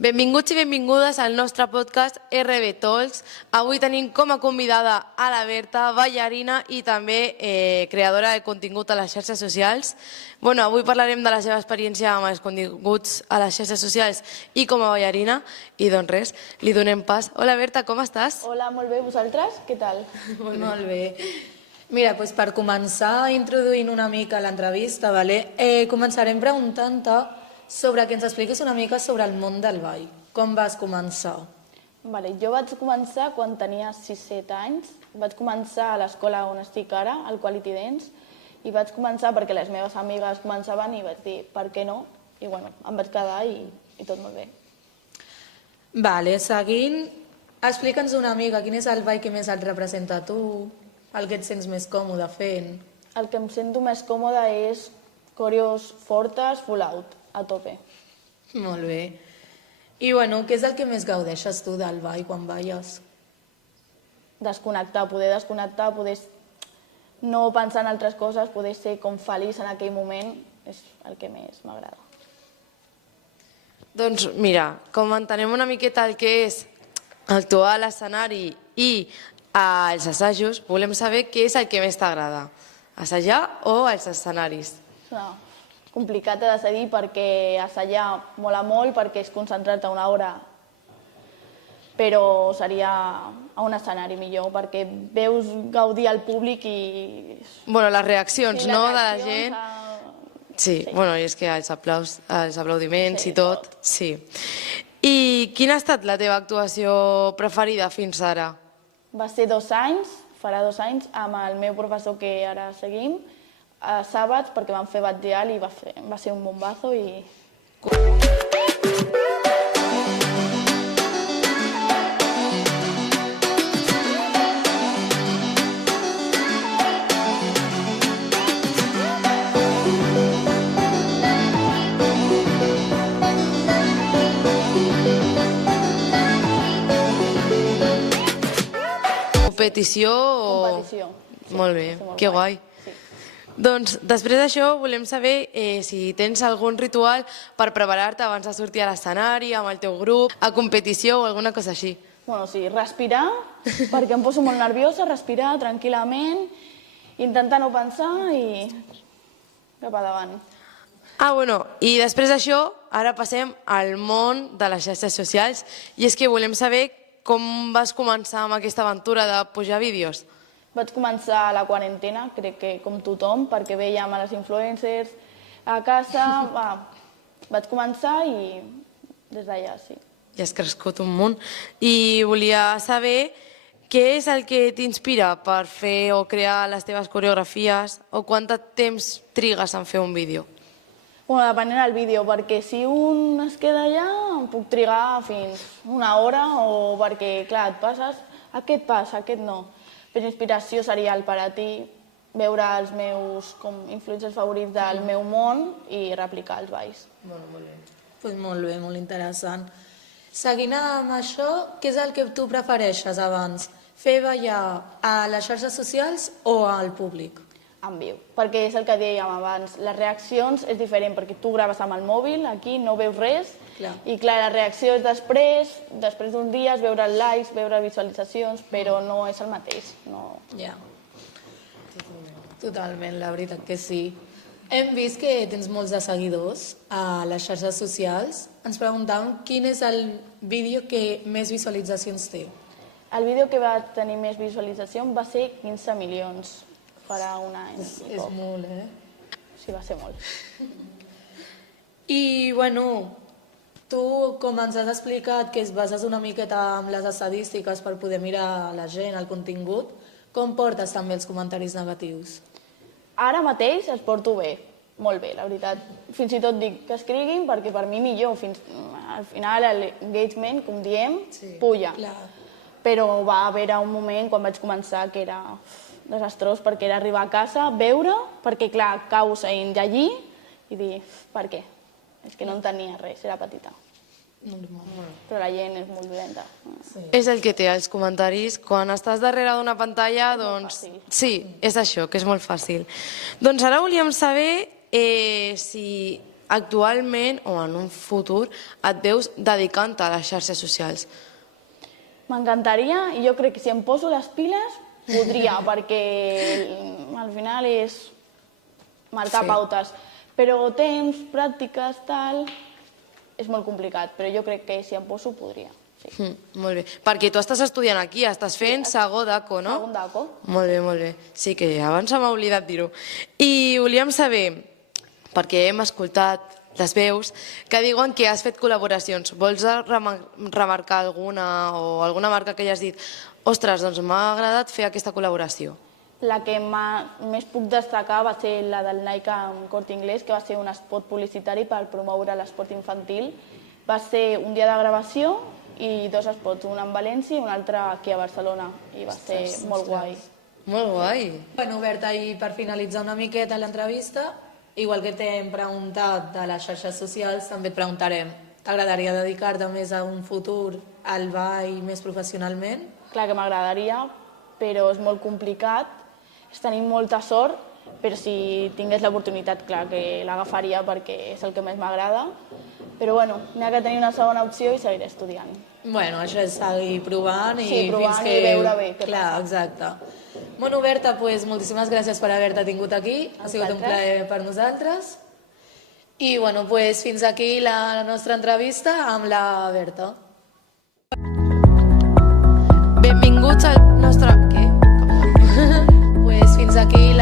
Benvinguts i benvingudes al nostre podcast RB Talks. Avui tenim com a convidada a la Berta, ballarina i també creadora de contingut a les xarxes socials. Avui parlarem de la seva experiència amb els continguts a les xarxes socials i com a ballarina. I doncs res, li donem pas. Hola Berta, com estàs? Hola, molt bé. Vosaltres? Què tal? Molt bé. Mira, per començar introduint una mica l'entrevista, començarem preguntant-te sobre que ens expliquis una mica sobre el món del ball. Com vas començar? Jo vaig començar quan tenia 6-7 anys. Vaig començar a l'escola on estic ara, al Quality Dance, i vaig començar perquè les meves amigues començaven i vaig dir, per què no? I em vaig quedar i tot molt bé. Seguint, explica'ns una mica quin és el ball que més et representa a tu, el que et sents més còmode fent. El que em sento més còmode és coreos fortes, full out, a tope. Molt bé. I què és el que més gaudeixes tu del ball quan balles? Desconnectar, poder no pensar en altres coses, poder ser com feliç en aquell moment, és el que més m'agrada. Doncs mira, com entenem una miqueta el que és actuar a l'escenari i als assajos, volem saber què és el que més t'agrada, assajar o els escenaris? Complicat de decidir perquè assajar mola molt, perquè és concentrar-te una hora, però seria a un escenari millor, perquè veus gaudir al públic i... Les reaccions, no?, de la gent. Sí, i és que els aplaudiments i tot, sí. I quina ha estat la teva actuació preferida fins ara? Va ser 2 anys, farà 2 anys, amb el meu professor que ara seguim, a Sàbats, perquè vam fer batzeal i va ser un bombazo i... Competició o...? Competició. Molt bé, que guai. Doncs després d'això volem saber si tens algun ritual per preparar-te abans de sortir a l'escenari, amb el teu grup, a competició o alguna cosa així. Sí, respirar, perquè em poso molt nerviosa, respirar tranquil·lament, intentar no pensar i cap a davant. I després d'això, ara passem al món de les xarxes socials i és que volem saber com vas començar amb aquesta aventura de pujar vídeos. Vaig començar a la quarantena, crec que com tothom, perquè veiem a les influencers a casa. Vaig començar i des d'allà, sí. Ja has crescut un munt. I volia saber què és el que t'inspira per fer o crear les teves coreografies o quant temps trigues en fer un vídeo? Depenent del vídeo, perquè si un es queda allà em puc trigar fins una hora o perquè, clar, et passes, aquest passa, aquest no. Per inspiració seria el Paratí, veure els meus influencers favorits del meu món i replicar els balls. Molt bé, molt interessant. Seguint amb això, què és el que tu prefereixes abans? Fer ballar a les xarxes socials o al públic? En viu, perquè és el que dèiem abans, les reaccions és diferent, perquè tu graves amb el mòbil, aquí no veus res, i clar, la reacció és després d'un dia, veure likes, veure visualitzacions, però no és el mateix. Ja, totalment, la veritat que sí. Hem vist que tens molts de seguidors a les xarxes socials. Ens preguntàvem quin és el vídeo que més visualitzacions té. El vídeo que va tenir més visualitzacions va ser 15 milions. Farà un any. És molt, Sí, va ser molt. I, tu, com ens has explicat que es bases una miqueta en les estadístiques per poder mirar la gent, el contingut, com portes també els comentaris negatius? Ara mateix els porto bé, molt bé, la veritat. Fins i tot dic que escriguin perquè per mi millor. Al final l'engagement, com diem, puja. Però va haver un moment quan vaig començar que era desastrós, perquè era arribar a casa, veure, perquè clar, caus en llegir i dir, per què? És que no entenia res, era petita. Però la gent és molt dolenta. És el que té els comentaris. Quan estàs darrere d'una pantalla, doncs... Sí, és això, que és molt fàcil. Doncs ara volíem saber si actualment o en un futur et veus dedicant-te a les xarxes socials? M'encantaria i jo crec que si em poso les piles podria, perquè al final és marcar pautes. Però temps, pràctiques, tal, és molt complicat, però jo crec que si em poso podria. Sí. Molt bé, perquè tu estàs estudiant aquí, estàs fent segon d'ACO, no? Segon d'ACO. Molt bé, molt bé. Sí, que abans se m'ha oblidat dir-ho. I volíem saber, perquè hem escoltat les veus, que diuen que has fet col·laboracions. Vols remarcar alguna o alguna marca que hayas dit ostres, doncs m'ha agradat fer aquesta col·laboració? La que més puc destacar va ser la del Nike amb Corte Inglés, que va ser un spot publicitari per promoure l'esport infantil. Va ser un dia de gravació i 2 spots, un en València i un altre aquí a Barcelona, i va ser molt guai. Molt guai. Bueno, Berta, i per finalitzar una miqueta l'entrevista, igual que t'hem preguntat de les xarxes socials, també et preguntarem, t'agradaria dedicar-te més a un futur al ball més professionalment? Clar que m'agradaria, però és molt complicat. Tenim molta sort, però si tingués l'oportunitat, clar que l'agafaria perquè és el que més m'agrada. Però bueno, n'hi ha que tenir una segona opció i seguiré estudiant. Bueno, això és seguir provant i Sí, provant fins que... i veure bé què Clar, exacte. Bueno, Berta, pues, moltíssimes gràcies per haver-te tingut aquí. Ha sigut un plaer per nosaltres. I bueno, pues, fins aquí la nostra entrevista amb la Berta. Benvinguts al nostre... Què? Pues, fins aquí